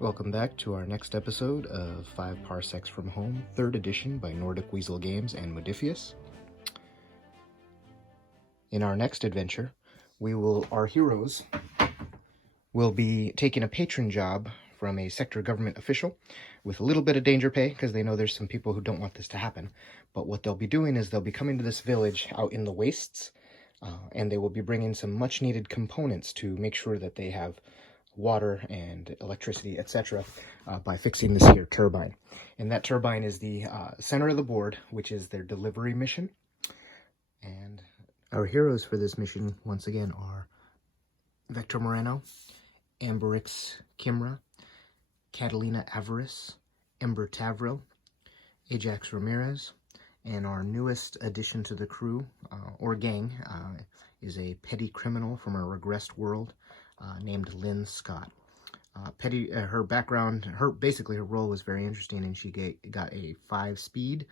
Welcome back to our next episode of 5 Parsecs from Home, 3rd edition by Nordic Weasel Games and Modifius. In our next adventure, our heroes will be taking a patron job from a sector government official with a little bit of danger pay, because they know there's some people who don't want this to happen. But what they'll be doing is they'll be coming to this village out in the wastes, and they will be bringing some much needed components to make sure that they have water and electricity, etc., by fixing this here turbine. And that turbine is the center of the board, which is their delivery mission. And our heroes for this mission, once again, are Vector Moreno, Amberix Kimra, Catalina Avarice, Ember Tavro, Ajax Ramirez, and our newest addition to the crew, or gang, is a petty criminal from a regressed world, named Lynn Scott. Her background, basically her role was very interesting, and she got a 5 speed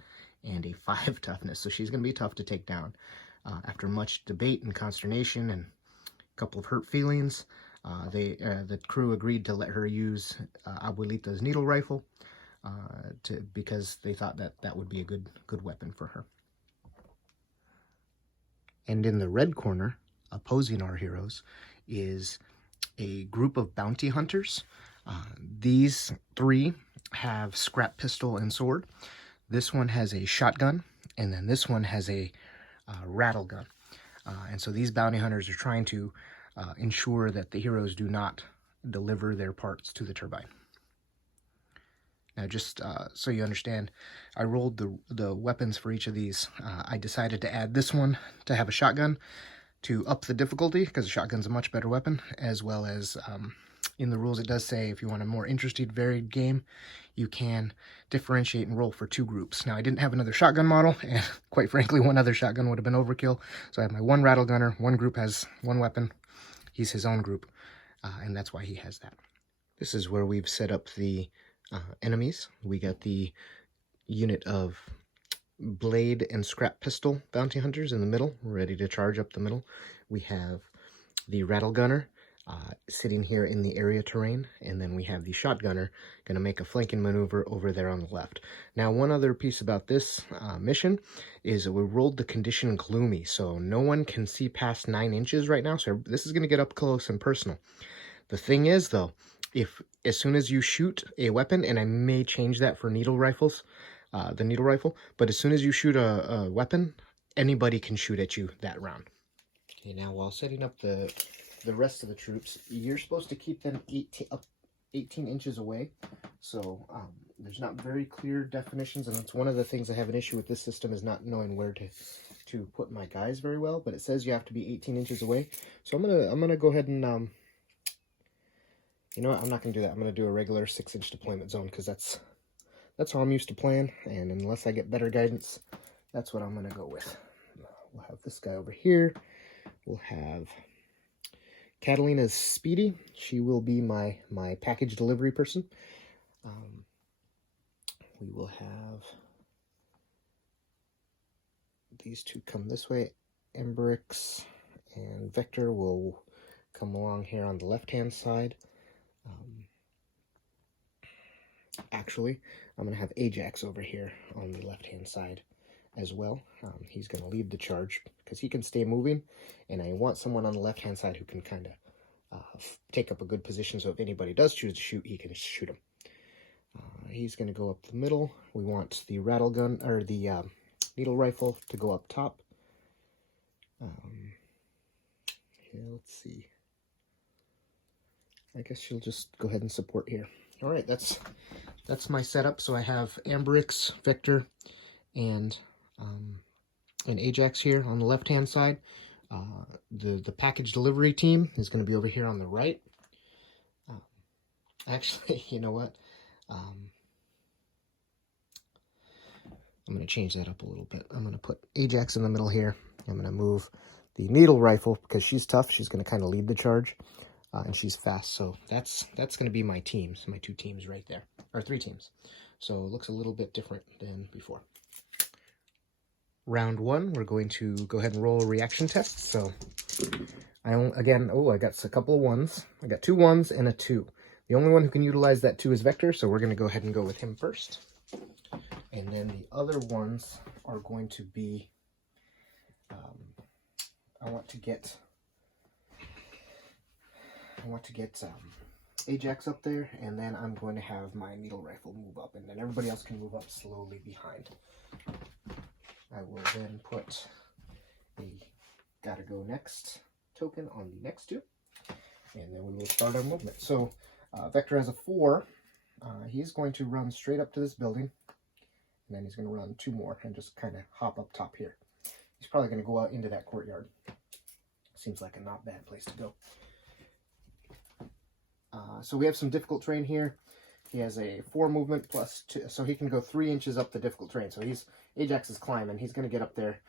and a 5 toughness, so she's going to be tough to take down. After much debate and consternation and a couple of hurt feelings, the crew agreed to let her use Abuelita's needle rifle, because they thought that would be a good weapon for her. And in the red corner, opposing our heroes, is a group of bounty hunters. These 3 have scrap pistol and sword. This one has a shotgun, and then this one has a rattle gun. And so these bounty hunters are trying to ensure that the heroes do not deliver their parts to the turbine. Now, just so you understand, I rolled the weapons for each of these. I decided to add this one to have a shotgun to up the difficulty, because a shotgun's a much better weapon, as well as in the rules it does say if you want a more interesting, varied game, you can differentiate and roll for 2 groups. Now, I didn't have another shotgun model, and quite frankly, one other shotgun would have been overkill, so I have my 1 rattle gunner. 1 group has 1 weapon. He's his own group, and that's why he has that. This is where we've set up the enemies. We got the unit of blade and scrap pistol bounty hunters in the middle, ready to charge up the middle. We have the rattle gunner sitting here in the area terrain, and then we have the shotgunner going to make a flanking maneuver over there on the left. Now, one other piece about this mission is that we rolled the condition gloomy, so no one can see past 9 inches right now, so this is going to get up close and personal. The thing is, though, as soon as you shoot a weapon, and I may change that for needle rifles, the needle rifle, but as soon as you shoot a weapon, anybody can shoot at you that round. Okay, now while setting up the rest of the troops, you're supposed to keep them 18 inches away, so there's not very clear definitions, and that's one of the things I have an issue with this system, is not knowing where to put my guys very well, but it says you have to be 18 inches away, so I'm gonna go ahead and you know what, I'm not gonna do that. I'm gonna do a regular 6-inch deployment zone, because that's how I'm used to playing, and unless I get better guidance, that's what I'm going to go with. We'll have this guy over here. We'll have Catalina's Speedy. She will be my package delivery person. We will have these 2 come this way. Amberix and Vector will come along here on the left-hand side. Actually, I'm going to have Ajax over here on the left-hand side as well. He's going to lead the charge, because he can stay moving, and I want someone on the left-hand side who can kind of take up a good position, so if anybody does choose to shoot, he can shoot him. He's going to go up the middle. We want the rattle gun, or the needle rifle, to go up top. Yeah, let's see. I guess she'll just go ahead and support here. All right, that's my setup. So I have Amberix, Vector, and Ajax here on the left-hand side. The package delivery team is going to be over here on the right. Actually, you know what? I'm going to change that up a little bit. I'm going to put Ajax in the middle here. I'm going to move the needle rifle, because she's tough. She's going to kind of lead the charge. And she's fast, so that's going to be my teams, my 2 teams right there, or 3 teams. So it looks a little bit different than before. Round 1, we're going to go ahead and roll a reaction test. So I got a couple of 1s. I got 2 1s and a 2. The only one who can utilize that 2 is Vector, so we're going to go ahead and go with him first. And then the other ones are going to be, I want to get Ajax up there, and then I'm going to have my needle rifle move up, and then everybody else can move up slowly behind. I will then put a gotta go next token on the next 2, and then we will start our movement. So Vector has a 4. He's going to run straight up to this building, and then he's going to run 2 more and just kind of hop up top here. He's probably going to go out into that courtyard. Seems like a not bad place to go. So we have some difficult terrain here. He has a 4 movement plus 2, so he can go 3 inches up the difficult terrain. So Ajax is climbing. He's going to get up there.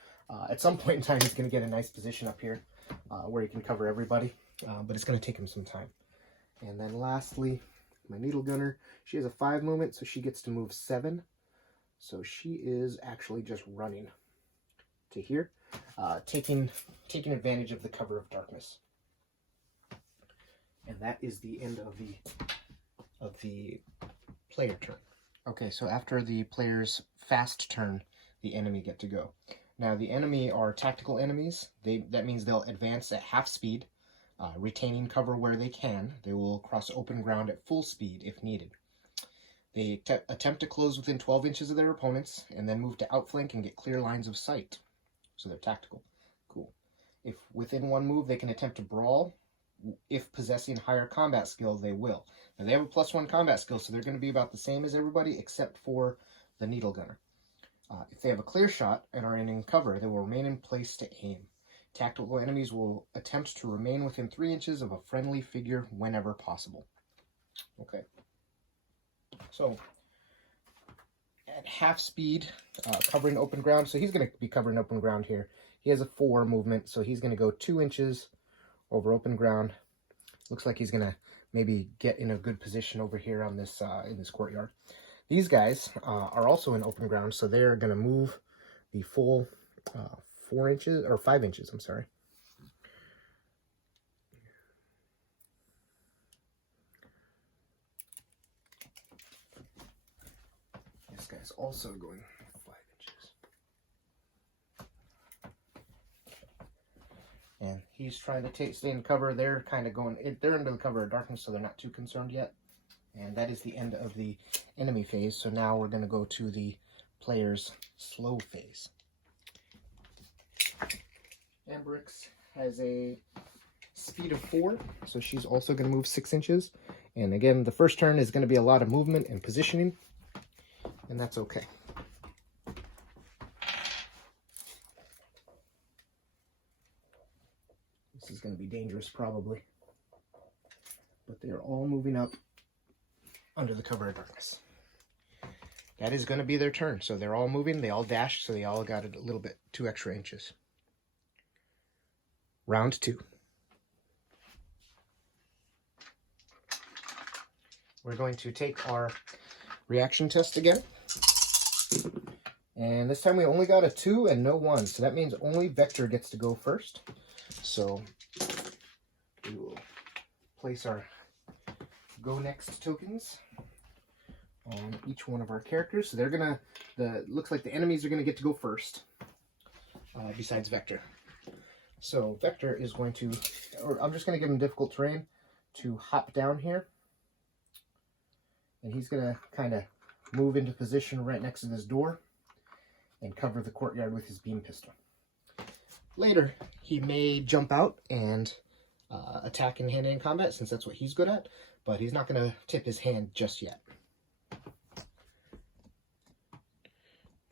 At some point in time, he's going to get a nice position up here where he can cover everybody, but it's going to take him some time. And then lastly, my needle gunner. She has a 5 movement, so she gets to move 7. So she is actually just running to here, taking advantage of the cover of darkness. And that is the end of the player turn. Okay, so after the player's fast turn, the enemy get to go. Now the enemy are tactical enemies. That means they'll advance at half speed, retaining cover where they can. They will cross open ground at full speed if needed. They attempt to close within 12 inches of their opponents, and then move to outflank and get clear lines of sight. So they're tactical. Cool. If within 1 move they can attempt to brawl, if possessing higher combat skill, they will. Now they have a +1 combat skill, so they're going to be about the same as everybody except for the needle gunner. If they have a clear shot and are in cover, they will remain in place to aim. Tactical enemies will attempt to remain within 3 inches of a friendly figure whenever possible. Okay. So, at half speed, covering open ground, so he's going to be covering open ground here. He has a 4 movement, so he's going to go 2 inches over open ground. Looks like he's going to maybe get in a good position over here on this in this courtyard. These guys are also in open ground, so they're going to move the full 4 inches, or 5 inches, I'm sorry. This guy's also going 5 inches. And he's trying to stay in cover. They're kind of going, they're under the cover of darkness, so they're not too concerned yet. And that is the end of the enemy phase. So now we're going to go to the player's slow phase. Amberix has a speed of 4, so she's also going to move 6 inches. And again, the first turn is going to be a lot of movement and positioning, and that's okay. This is going to be dangerous probably, but they're all moving up under the cover of darkness. That is going to be their turn. So they're all moving, they all dashed, so they all got a little bit, 2 extra inches. Round 2. We're going to take our reaction test again. And this time we only got a 2 and no 1, so that means only Vector gets to go first. So we will place our go next tokens on each one of our characters. So they're gonna, looks like the enemies are gonna get to go first, besides Vector. So Vector is going to, or I'm just gonna give him difficult terrain to hop down here. And he's gonna kind of move into position right next to this door and cover the courtyard with his beam pistol. Later, he may jump out and attack in hand-to-hand combat, since that's what he's good at, but he's not going to tip his hand just yet.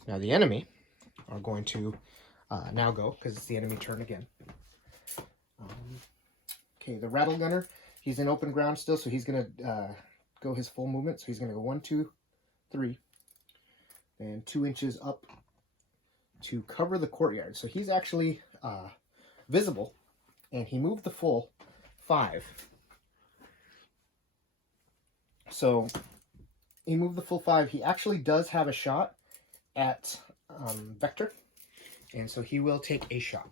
Now the enemy are going to now go, because it's the enemy turn again. Okay, the rattle gunner, he's in open ground still, so he's going to go his full movement. So he's going to go 1, 2, 3, and 2 inches up to cover the courtyard. So he's actually visible, and he moved the full 5. So he moved the full 5. He actually does have a shot at Vector, and so he will take a shot.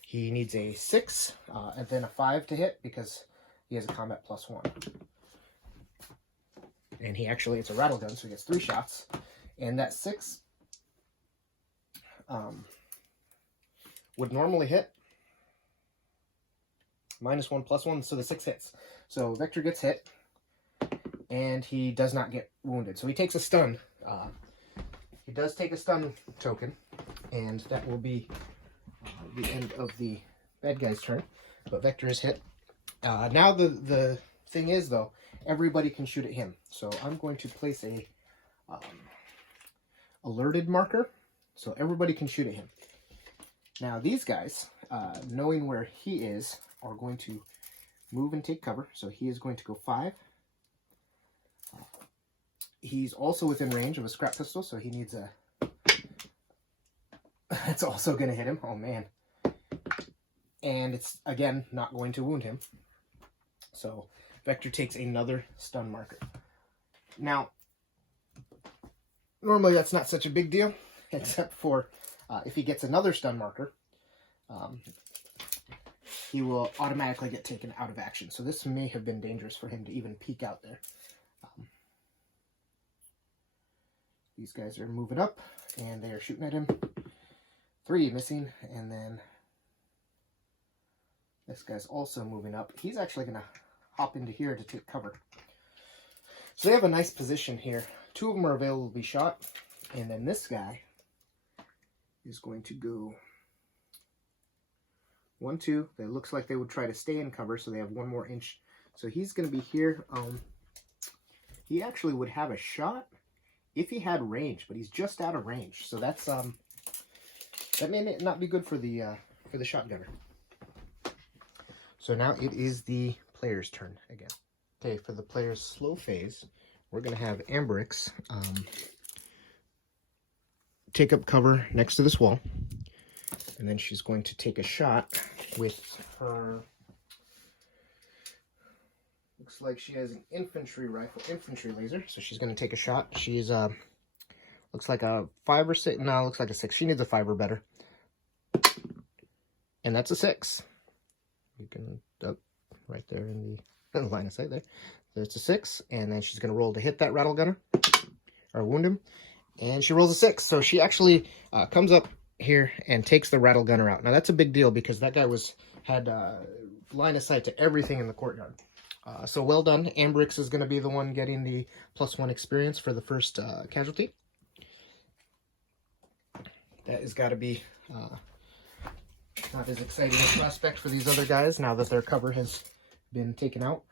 He needs a 6 and then a 5 to hit, because he has a combat +1. And it's a rattle gun, so he gets 3 shots. And that 6 would normally hit. -1, +1, so the 6 hits. So Vector gets hit, and he does not get wounded. So he takes a stun. He does take a stun token, and that will be the end of the bad guy's turn. But Vector is hit. Now the thing is, though, everybody can shoot at him. So I'm going to place a alerted marker, so everybody can shoot at him. Now these guys, knowing where he is, are going to move and take cover. So he is going to go 5. He's also within range of a scrap pistol, so he needs a... It's also going to hit him. Oh, man. And it's, again, not going to wound him. So Vector takes another stun marker. Now, normally that's not such a big deal, except for if he gets another stun marker, he will automatically get taken out of action. So this may have been dangerous for him to even peek out there. These guys are moving up, and they are shooting at him. 3 missing, and then this guy's also moving up. He's actually going to hop into here to take cover. So they have a nice position here. 2 of them are available to be shot, and then this guy is going to go 1, 2. That looks like they would try to stay in cover, so they have 1 more inch. So he's going to be here. He actually would have a shot if he had range, but he's just out of range. So that's that may not be good for the shotgunner. So now it is the player's turn again. Okay, for the player's slow phase, we're going to have Amberix take up cover next to this wall, and then she's going to take a shot with her... Looks like she has an infantry rifle, infantry laser, so she's going to take a shot. She's, looks like a 5 or 6, no, looks like a 6. She needs a 5 or better. And that's a 6. You can, right there in the line of sight there. So it's a 6, and then she's going to roll to hit that rattle gunner, or wound him. And she rolls a 6, so she actually comes up here and takes the rattle gunner out. Now that's a big deal, because that guy had line of sight to everything in the courtyard. So well done. Amberix is going to be the one getting the +1 experience for the first casualty. That has got to be not as exciting a prospect for these other guys now that their cover has been taken out.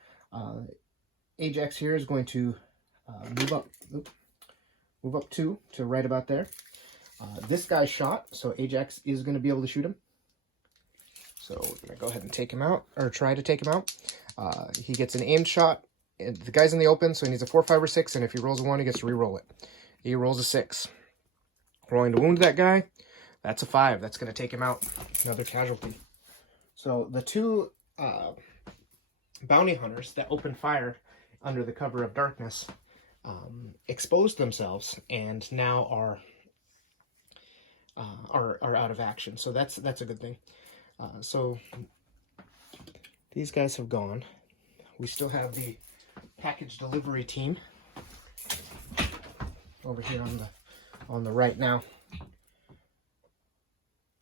Ajax here is going to move up 2 to right about there. This guy's shot, so Ajax is going to be able to shoot him. So we're going to go ahead and take him out, or try to take him out. He gets an aimed shot. The guy's in the open, so he needs a 4, 5, or 6, and if he rolls a 1, he gets to re-roll it. He rolls a 6. Rolling to wound that guy. That's a 5. That's going to take him out. Another casualty. So the 2 bounty hunters that opened fire under the cover of darkness exposed themselves and now are out of action. So that's a good thing. So these guys have gone. We still have the package delivery team over here on the right now.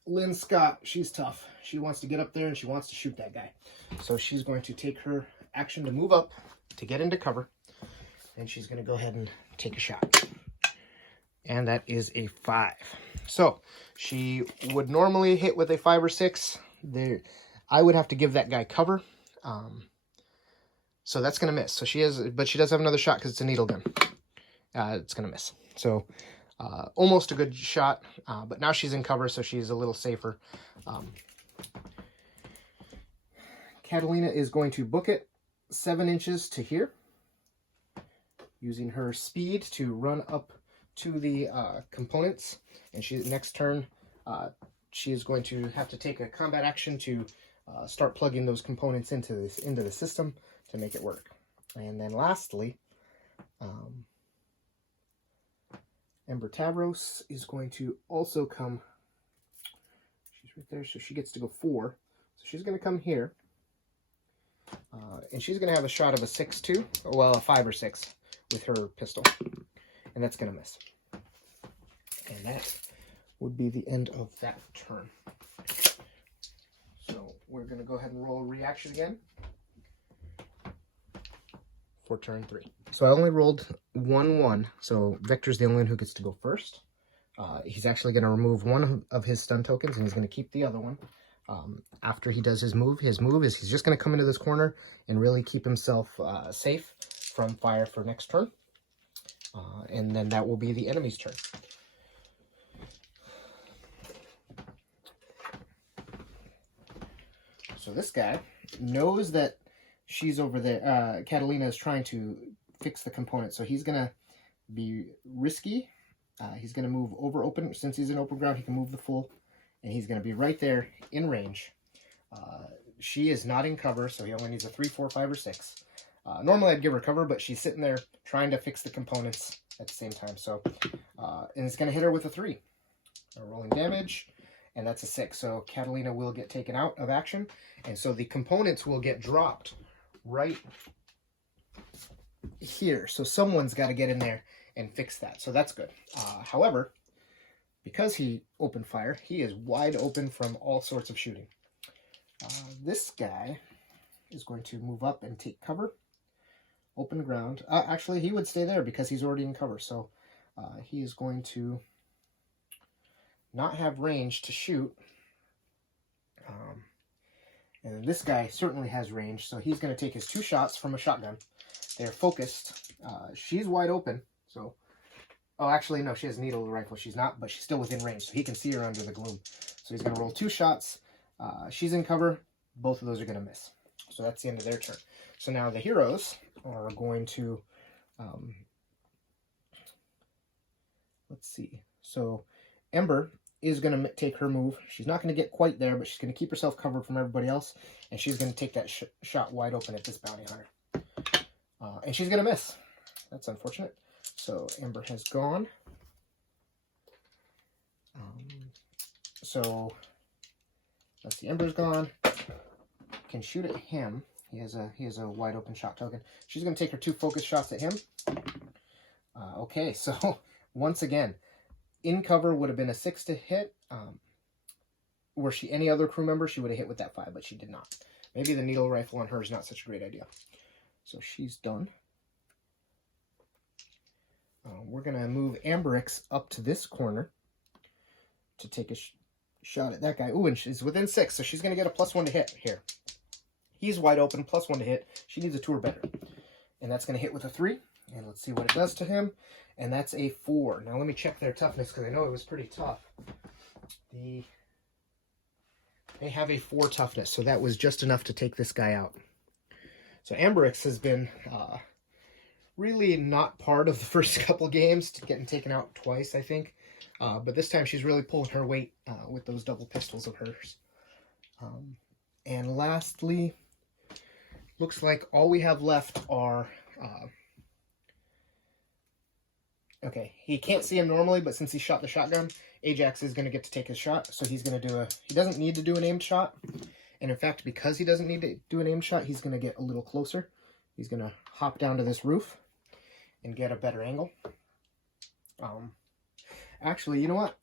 Lynn Scott, she's tough. She wants to get up there and she wants to shoot that guy. So she's going to take her action to move up to get into cover. And she's going to go ahead and take a shot. And that is a 5. So she would normally hit with a 5 or 6. I would have to give that guy cover. So that's going to miss. So but she does have another shot because it's a needle gun. It's going to miss. So almost a good shot, but now she's in cover, so she's a little safer. Catalina is going to book it 7 inches to here, using her speed to run up to the components. And next turn, she is going to have to take a combat action to start plugging those components into the system to make it work. And then lastly, Ember Tavros is going to also come. She's right there, so she gets to go 4. So she's going to come here. And she's going to have a shot of a 6 too. Well, a 5 or 6. with her pistol. And that's going to miss. And that would be the end of that turn. So we're going to go ahead and roll a reaction again for turn 3. So I only rolled 1-1, so Victor's the only one who gets to go first. He's actually going to remove one of his stun tokens, and he's going to keep the other one. After he does his move is he's just going to come into this corner and really keep himself safe from fire for next turn. And then that will be the enemy's turn. So this guy knows that she's over there. Catalina is trying to fix the component, so he's going to be risky. He's going to move over open. Since he's in open ground, he can move the full, and he's going to be right there in range. She is not in cover, so he only needs a 3, 4, 5, or 6. Normally I'd give her cover, but she's sitting there trying to fix the components at the same time. So, and it's going to hit her with a 3. Rolling damage, and that's a 6. So Catalina will get taken out of action, and so the components will get dropped right here. So someone's got to get in there and fix that. So that's good. However, because he opened fire, he is wide open from all sorts of shooting. This guy is going to move up and take cover. Open ground. Actually, he would stay there because he's already in cover. So he is going to not have range to shoot. And this guy certainly has range, so he's going to take his 2 shots from a shotgun. They're focused. She's wide open. So, oh, actually, no, she has a needle rifle. She's not, but she's still within range, so he can see her under the gloom. So he's going to roll 2 shots. She's in cover. Both of those are going to miss. So that's the end of their turn. So now the heroes are going to, let's see. So Ember is going to take her move. She's not going to get quite there, but she's going to keep herself covered from everybody else, and she's going to take that shot wide open at this bounty hunter. And she's going to miss. That's unfortunate. So Ember has gone. So let's see. Ember's gone. Can shoot at him. He has a wide open shot token. She's going to take her 2 focus shots at him. Okay, so once again, in cover would have been a 6 to hit. Were she any other crew member, she would have hit with that 5, but she did not. Maybe the needle rifle on her is not such a great idea. So she's done. We're going to move Amberix up to this corner to take a shot at that guy. Ooh, and she's within 6, so she's going to get a +1 to hit here. He's wide open, +1 to hit. She needs a 2 or better. And that's going to hit with a 3. And let's see what it does to him. And that's a 4. Now let me check their toughness, because I know it was pretty tough. They have a 4 toughness, so that was just enough to take this guy out. So Amberix has been really not part of the first couple games, getting taken out twice, I think. But this time she's really pulling her weight with those double pistols of hers. And lastly, looks like all we have left are... okay, he can't see him normally, but since he shot the shotgun, Ajax is going to get to take his shot. So he's going to do he doesn't need to do an aimed shot. And in fact, because he doesn't need to do an aimed shot, he's going to get a little closer. He's going to hop down to this roof and get a better angle. Actually, you know what?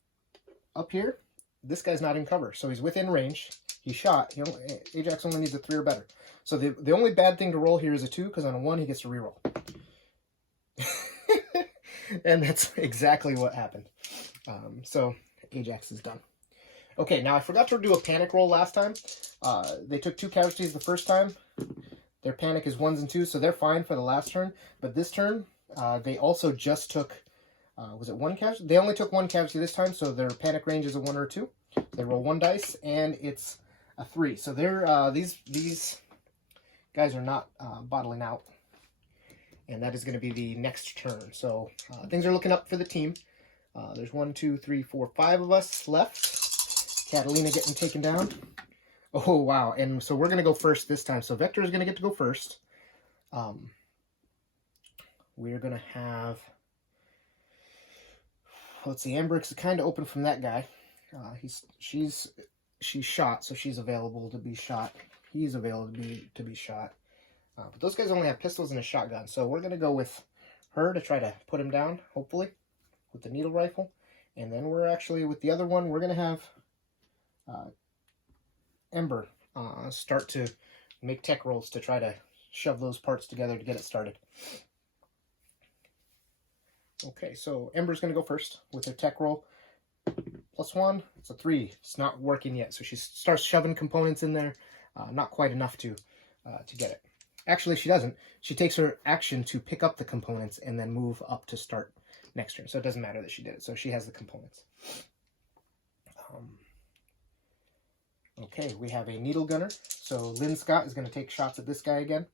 Up here, this guy's not in cover, so he's within range. He shot. Ajax only needs a 3 or better. So the only bad thing to roll here is a 2, because on a 1, he gets to reroll. And that's exactly what happened. So Ajax is done. Okay, now I forgot to do a panic roll last time. They took 2 casualties the first time. Their panic is 1s and 2s, so they're fine for the last turn. But this turn, they also just took, was it 1 casualty? They only took 1 casualty this time, so their panic range is a 1 or a 2. They roll 1 dice, and it's a 3. So they're these guys are not bottling out. And that is going to be the next turn. So things are looking up for the team. There's 1, 2, 3, 4, 5 of us left. Catalina getting taken down. Oh, wow. And so we're going to go first this time. So Vector is going to get to go first. We're going to have... let's see. Amberix is kind of open from that guy. She's shot, so she's available to be shot. He's available to be shot. But those guys only have pistols and a shotgun, so we're going to go with her to try to put him down, hopefully, with the needle rifle. And then we're actually, with the other one, we're going to have Ember start to make tech rolls to try to shove those parts together to get it started. Okay, so Ember's going to go first with her tech roll. +1, it's a 3. It's not working yet, so she starts shoving components in there. Not quite enough to get it. Actually, she doesn't. She takes her action to pick up the components and then move up to start next turn. So it doesn't matter that she did it. So she has the components. Okay, we have a needle gunner. So Lynn Scott is going to take shots at this guy again.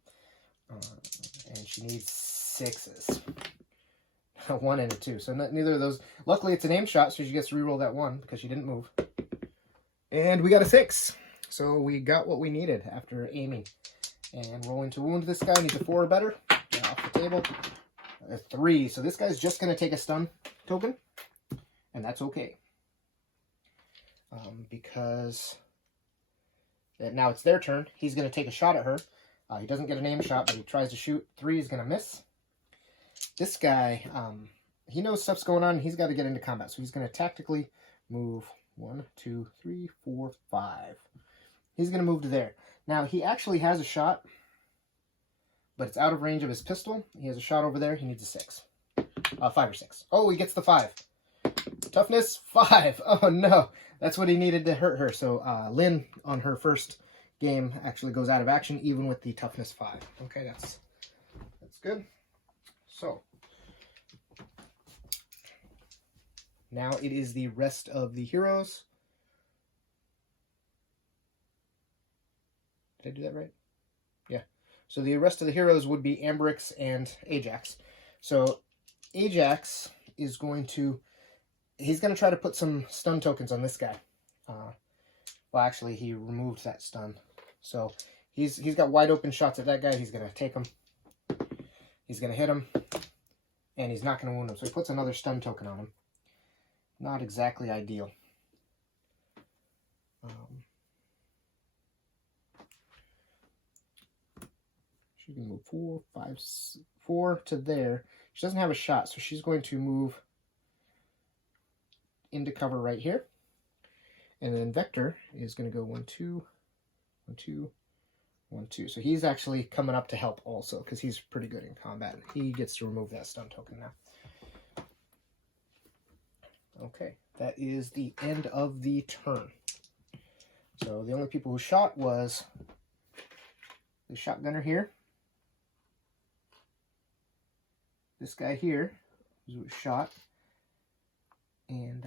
And she needs 6s. A 1 and a 2. So neither of those. Luckily, it's an aim shot, so she gets to reroll that 1 because she didn't move. And we got a 6. So we got what we needed after aiming. And rolling to wound this guy. Needs a 4 or better. Get off the table. A 3. So this guy's just going to take a stun token. And that's okay. Because now it's their turn. He's going to take a shot at her. He doesn't get an aim shot, but he tries to shoot. 3 is going to miss. This guy, he knows stuff's going on. He's got to get into combat. So he's going to tactically move 1, 2, 3, 4, 5. He's going to move to there. Now, he actually has a shot, but it's out of range of his pistol. He has a shot over there. He needs a 6. 5 or 6. Oh, he gets the 5. Toughness, 5. Oh, no. That's what he needed to hurt her. So Lynn, on her first game, actually goes out of action, even with the toughness 5. Okay, that's good. So, now it is the rest of the heroes. Did I do that right? Yeah. So the rest of the heroes would be Amberix and Ajax. So Ajax is going to, he's going to try to put some stun tokens on this guy. Well, actually, he removed that stun. So he's got wide open shots at that guy. He's going to take him. He's going to hit him. And he's not going to wound him. So he puts another stun token on him. Not exactly ideal. She can move 4, 5, 4 to there. She doesn't have a shot, so she's going to move into cover right here. And then Vector is going to go 1, 2, 1, 2, 1, 2. So he's actually coming up to help also, because he's pretty good in combat. He gets to remove that stun token now. Okay, that is the end of the turn. So the only people who shot was the shotgunner here. This guy here was shot. And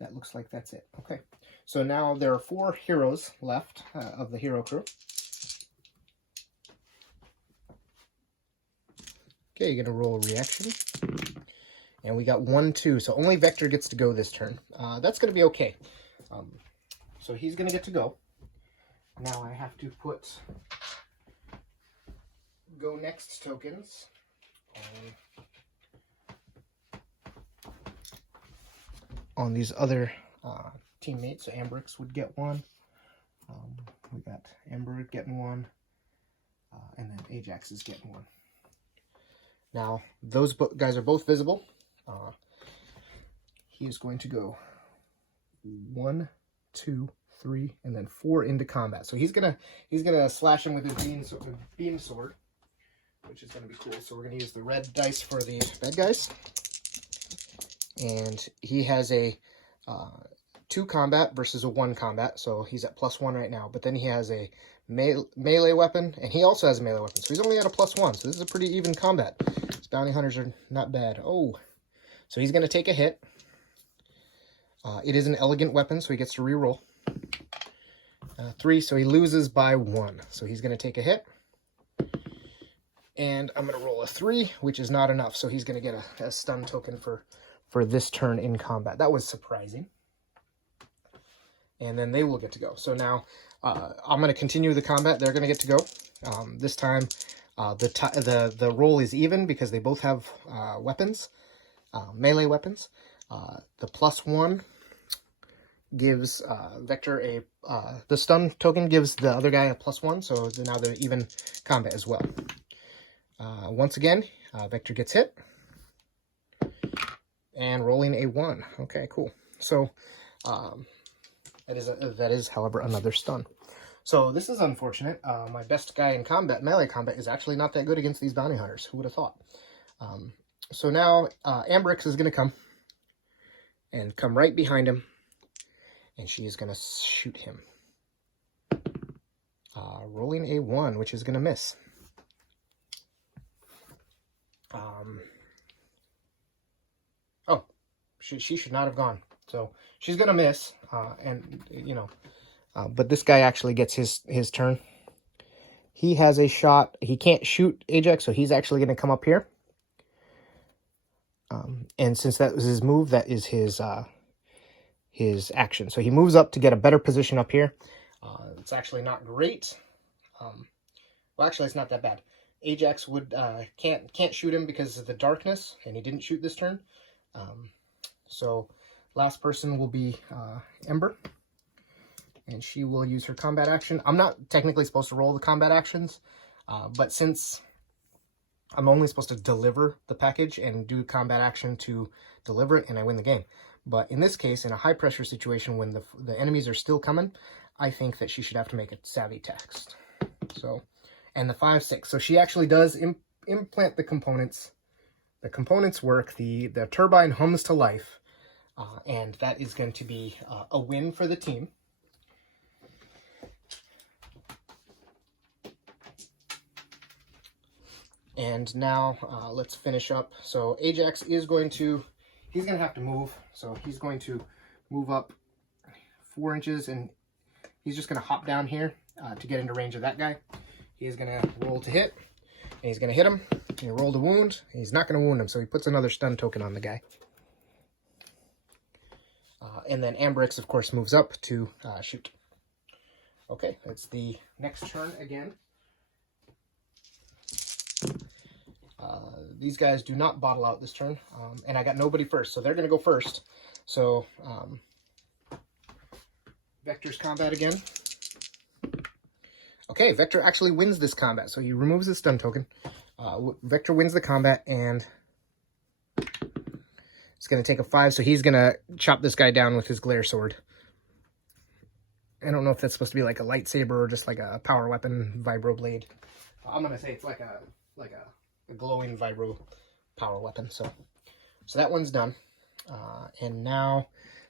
that looks like that's it. Okay, so now there are 4 heroes left of the hero crew. Okay, you're going to roll a reaction. And we got 1, 2, so only Vector gets to go this turn. That's going to be okay. So he's going to get to go. Now I have to put go next tokens on these other teammates. So Amberix would get 1. We got Ember getting 1. And then Ajax is getting 1. Now, those guys are both visible. He is going to go 1, 2, 3, and then 4 into combat. So he's gonna slash him with his beam sword, which is gonna be cool. So we're gonna use the red dice for the bad guys, and he has a 2 combat versus a 1 combat. So he's at +1 right now. But then he has a melee weapon, and he also has a melee weapon. So he's only at a +1. So this is a pretty even combat. His bounty hunters are not bad. Oh, so he's gonna take a hit. It is an elegant weapon, so he gets to reroll. 3, so he loses by 1. So he's going to take a hit. And I'm going to roll a 3, which is not enough. So he's going to get a stun token for this turn in combat. That was surprising. And then they will get to go. So now I'm going to continue the combat. They're going to get to go. This time the roll is even because they both have weapons, melee weapons. The +1 gives Vector the stun token gives the other guy a +1, so now they're even combat as well. Once again, Vector gets hit. And rolling a 1. Okay, cool. So that is, however, another stun. So this is unfortunate. My best guy in combat, melee combat, is actually not that good against these bounty hunters. Who would have thought? So now Ambrix is going to come right behind him, and she is going to shoot him. Rolling a 1, which is going to miss. Oh, she should not have gone. So she's going to miss, but this guy actually gets his turn. He has a shot. He can't shoot Ajax, so he's actually going to come up here. And since that was his move, that is his action. So he moves up to get a better position up here. It's actually not great. Well, actually, it's not that bad. Ajax can't shoot him because of the darkness, and he didn't shoot this turn. So last person will be Ember, and she will use her combat action. I'm not technically supposed to roll the combat actions, but since I'm only supposed to deliver the package and do combat action to deliver it, and I win the game. But in this case, in a high pressure situation when the enemies are still coming, I think that she should have to make a savvy text. So, and the 5/6. So she actually does implant the components. The components work. The turbine hums to life, and that is going to be a win for the team. And now let's finish up. So Ajax is going to, he's going to have to move. So he's going to move up 4 inches, and he's just going to hop down here to get into range of that guy. He is going to roll to hit, and he's going to hit him. And he rolled a wound, and he's not going to wound him, so he puts another stun token on the guy. And then Ambrix, of course, moves up to shoot. Okay, it's the next turn again. These guys do not bottle out this turn, and I got nobody first, so they're going to go first. So, Vector's combat again. Okay, Vector actually wins this combat, so he removes his stun token. Vector wins the combat, and it's going to take a 5, so he's going to chop this guy down with his glare sword. I don't know if that's supposed to be like a lightsaber or just like a power weapon vibro blade. I'm going to say it's like a glowing vibro power weapon. So that one's done. And now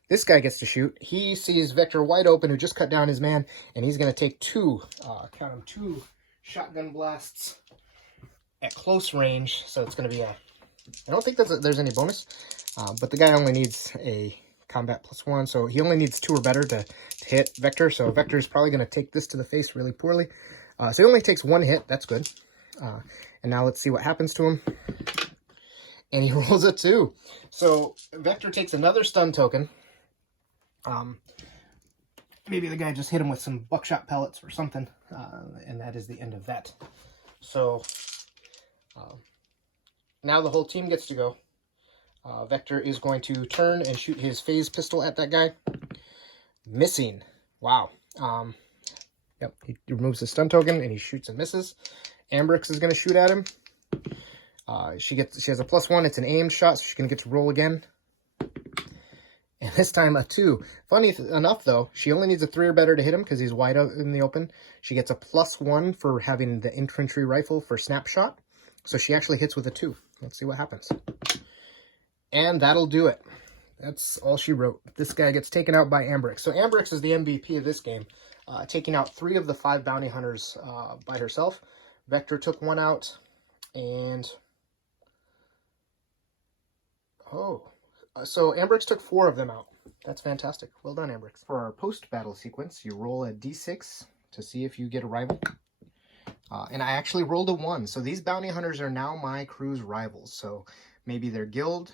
this guy gets to shoot. He sees Vector wide open, who just cut down his man, and he's going to take 2 shotgun blasts at close range. So it's going to be I don't think there's any bonus, but the guy only needs a combat +1, so he only needs 2 or better to hit Vector. So Vector is probably going to take this to the face really poorly. So he only takes 1 hit. That's good. And now let's see what happens to him. And he rolls a 2. So Vector takes another stun token. Maybe the guy just hit him with some buckshot pellets or something. And that is the end of that. So now the whole team gets to go. Vector is going to turn and shoot his phase pistol at that guy. Missing. Wow. Yep, he removes his stun token and he shoots and misses. Ambrix is going to shoot at him. She has a +1. It's an aimed shot, so she's going to get to roll again. And this time a 2. Funny enough, though, she only needs a 3 or better to hit him because he's wide out in the open. She gets a +1 for having the infantry rifle for snapshot. So she actually hits with a 2. Let's see what happens. And that'll do it. That's all she wrote. This guy gets taken out by Ambrix. So Ambrix is the MVP of this game, taking out 3 of the 5 bounty hunters by herself. Vector took 1 out, and so Ambrix took 4 of them out. That's fantastic. Well done, Ambrix. For our post-battle sequence, you roll a d6 to see if you get a rival. And I actually rolled a 1. So these bounty hunters are now my crew's rivals. So maybe their guild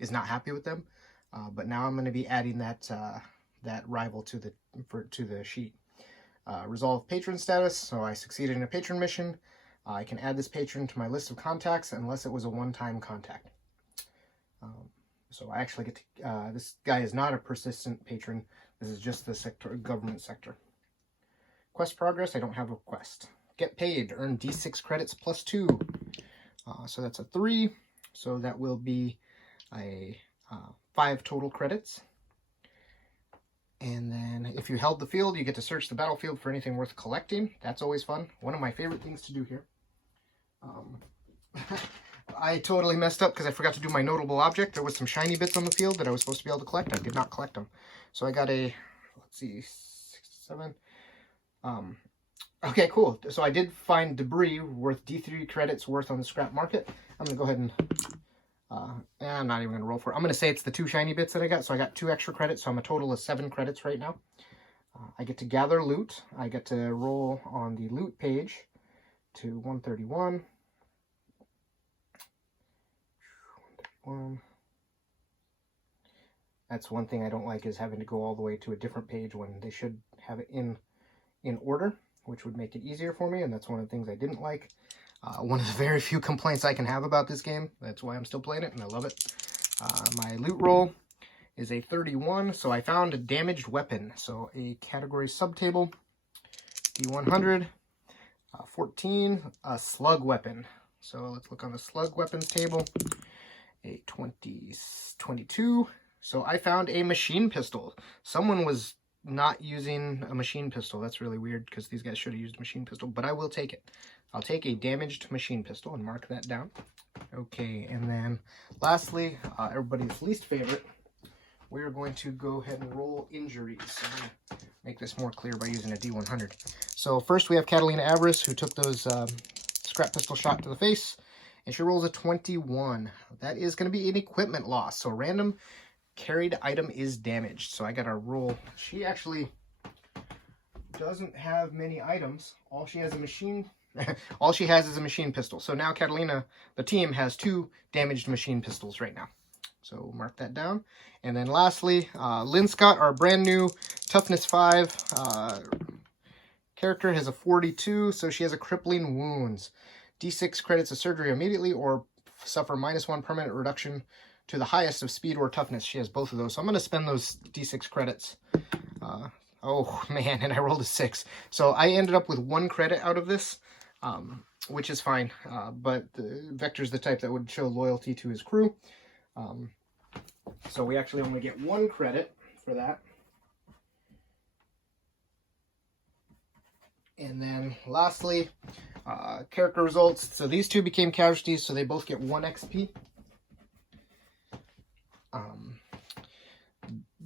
is not happy with them. But now I'm going to be adding that rival to the sheet. Resolve patron status. So I succeeded in a patron mission. I can add this patron to my list of contacts unless it was a one-time contact. So I actually get to, this guy is not a persistent patron. This is just the government sector. Quest progress, I don't have a quest. get paid, earn D6 credits plus 2. So that's a 3. So that will be a 5 total credits. And then if you held the field, you get to search the battlefield for anything worth collecting. That's always fun. One of my favorite things to do here. I totally messed up because I forgot to do my notable object. There was some shiny bits on the field that I was supposed to be able to collect. I did not collect them. So I got a, let's see, 6, 7. Okay, cool. So I did find debris worth D3 credits worth on the scrap market. I'm going to go ahead and, I'm not even going to roll for it. I'm going to say it's the 2 shiny bits that I got. So I got 2 extra credits. So I'm a total of 7 credits right now. I get to gather loot. I get to roll on the loot page to 131. That's one thing I don't like, is having to go all the way to a different page when they should have it in order, which would make it easier for me, and that's one of the things I didn't like. One of the very few complaints I can have about this game. That's why I'm still playing it, and I love it. My loot roll is a 31, so I found a damaged weapon. So a category subtable, D100, 14, a slug weapon. So let's look on the slug weapons table. A 22. So I found a machine pistol. Someone was not using a machine pistol. That's really weird because these guys should have used a machine pistol, but I will take it. I'll take a damaged machine pistol and mark that down. Okay, and then lastly, everybody's least favorite, we're going to go ahead and roll injuries. So I'm going to make this more clear by using a D100. So first we have Catalina Avarice, who took those scrap pistol shot to the face. And she rolls a 21. That is going to be an equipment loss. So random carried item is damaged. So I got to roll. She actually doesn't have many items. All she has a machine. All she has is a machine pistol. So now Catalina, the team, has 2 damaged machine pistols right now. So mark that down. And then lastly, Lynn Scott, our brand new toughness 5 character, has a 42. So she has a crippling wounds. D6 credits of surgery immediately, or suffer -1 permanent reduction to the highest of speed or toughness. She has both of those. So I'm going to spend those D6 credits. Oh, man, and I rolled a 6. So I ended up with 1 credit out of this, which is fine. But Vector's the type that would show loyalty to his crew. So we actually only get 1 credit for that. And then lastly, character results. So these 2 became casualties, so they both get 1 XP.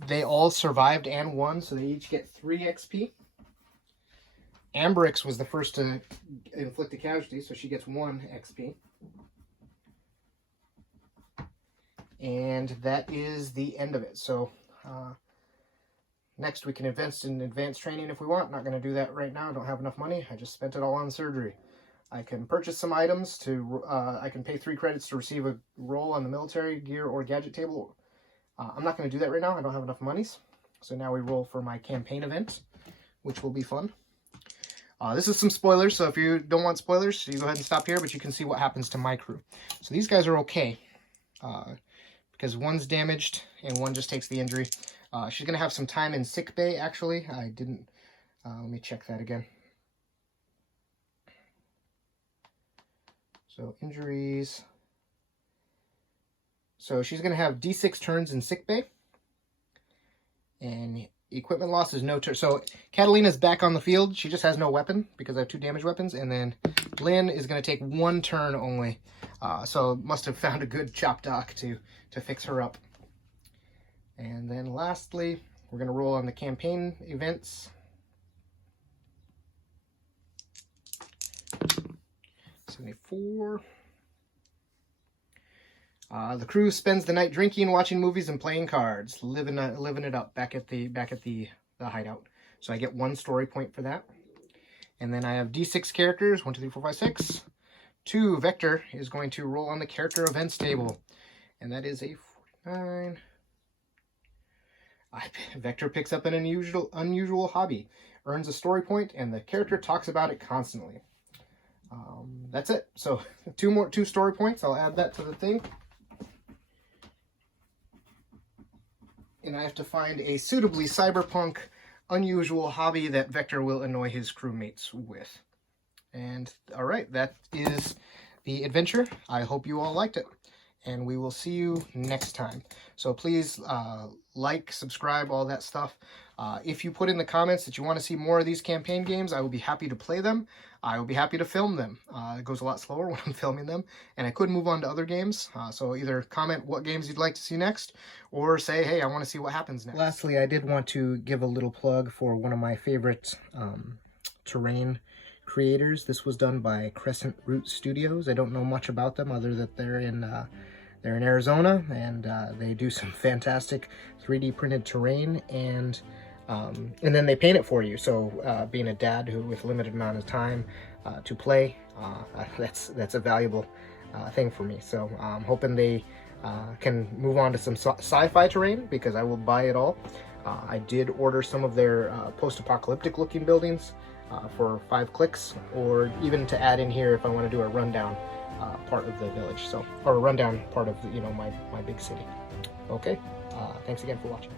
They all survived and won, so they each get 3 XP. Amberix was the first to inflict a casualty, so she gets 1 XP. And that is the end of it. So next we can invest in advanced training if we want. Not going to do that right now. I don't have enough money. I just spent it all on surgery. I can purchase some items to, I can pay 3 credits to receive a roll on the military gear or gadget table. I'm not going to do that right now. I don't have enough monies. So now we roll for my campaign event, which will be fun. This is some spoilers, so if you don't want spoilers, you go ahead and stop here, but you can see what happens to my crew. So these guys are okay, because one's damaged and one just takes the injury. She's going to have some time in sick bay, actually. I didn't, let me check that again. So injuries. So she's going to have D6 turns in sick bay. And equipment loss is no turn. So Catalina's back on the field. She just has no weapon because I have 2 damage weapons. And then Lynn is going to take 1 turn only. So must have found a good chop doc to fix her up. And then lastly, we're going to roll on the campaign events. 74. The crew spends the night drinking, watching movies, and playing cards, living it up back at the hideout. So I get 1 story point for that. And then I have D6 characters, 1, 2, 3, 4, 5, 6. 2, Vector is going to roll on the character events table, and that is a 49. Vector picks up an unusual hobby, earns a story point, and the character talks about it constantly. That's it. So 2 story points. I'll add that to the thing. And I have to find a suitably cyberpunk, unusual hobby that Vector will annoy his crewmates with. And all right, that is the adventure. I hope you all liked it, and we will see you next time. So please like, subscribe, all that stuff. If you put in the comments that you want to see more of these campaign games, I will be happy to play them. I will be happy to film them. It goes a lot slower when I'm filming them, and I could move on to other games. So either comment what games you'd like to see next, or say, hey, I want to see what happens next. Lastly, I did want to give a little plug for one of my favorite terrain creators. This was done by Crescent Root Studios. I don't know much about them other than they're in Arizona, and they do some fantastic 3D printed terrain, and then they paint it for you. So being a dad who with limited amount of time to play, that's a valuable thing for me. So I'm hoping they can move on to some sci-fi terrain, because I will buy it all. I did order some of their post-apocalyptic looking buildings for 5 clicks, or even to add in here if I want to do a rundown part of the village, so, or a rundown part of the, my big city. Okay, thanks again for watching.